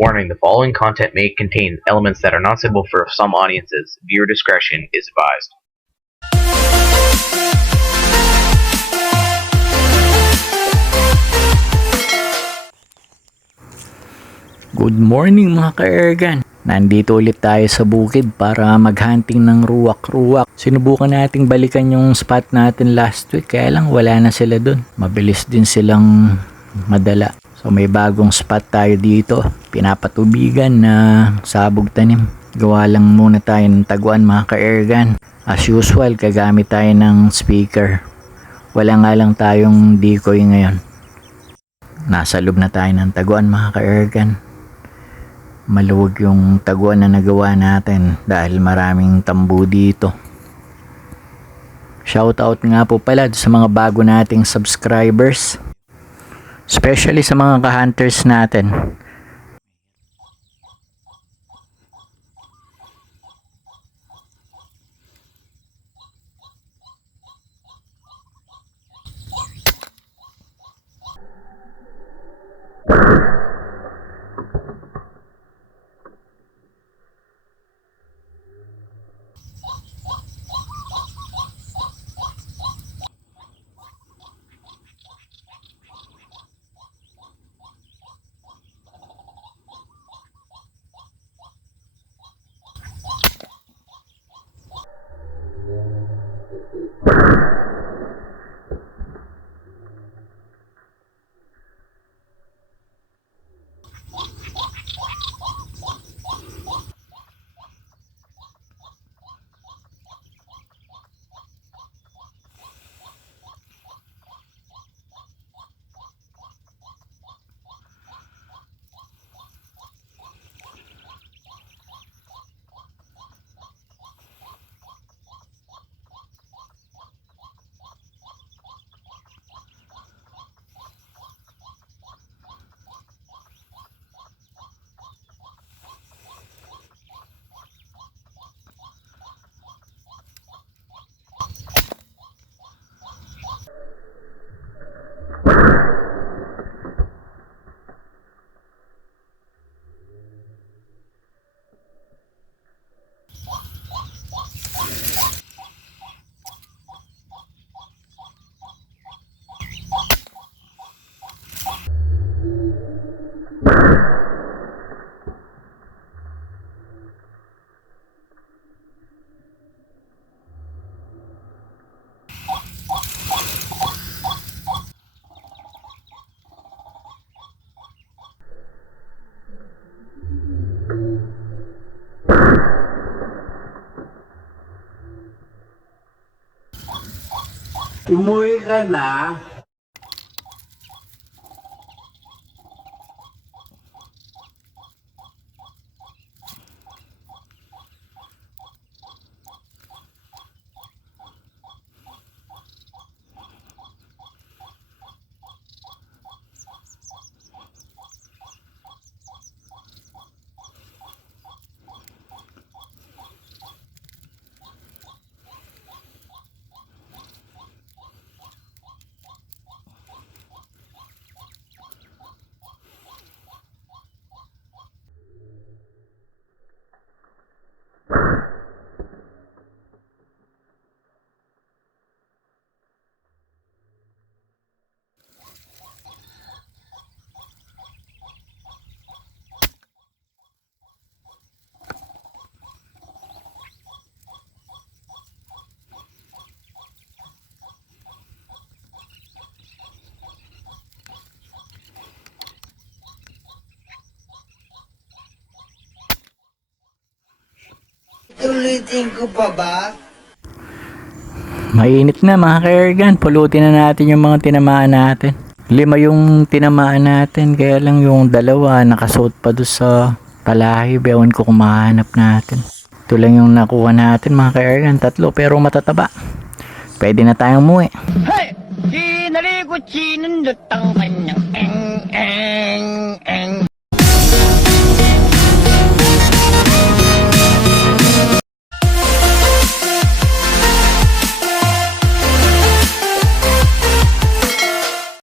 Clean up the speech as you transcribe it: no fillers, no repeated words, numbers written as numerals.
Warning, the following content may contain elements that are not suitable for some audiences. Viewer discretion is advised. Good morning mga ka-Ergan. Nandito ulit tayo sa bukid para maghunting ng ruwak-ruwak. Sinubukan nating balikan yung spot natin last week, kaya lang wala na sila dun. Mabilis din silang madala. So may bagong spot tayo dito. Pinapatubigan na sabog tanim. Gawa lang muna tayo ng taguan mga ka-Ergan. As usual, gagamit tayo ng speaker. Wala nga lang tayong decoy ngayon. Nasa loob na tayo ng taguan mga ka-Ergan. Maluwag yung taguan na nagawa natin dahil maraming tambu dito. Shoutout nga po pala sa mga bago nating subscribers, especially sa mga ka-hunters natin. Umuwi ka na? Ulitin ko pa ba? Mainit na mga ka-Ergan. Pulutin na natin yung mga tinamaan natin. 5 yung tinamaan natin, kaya lang yung 2 nakasuot pa doon sa palahib. Ewan ko kung mahanap natin. Ito lang yung nakuha natin mga ka-Ergan. 3 pero matataba. Pwede na tayong umuwi. Hey! Sinaligot sinundot ang kanyang eng-eng.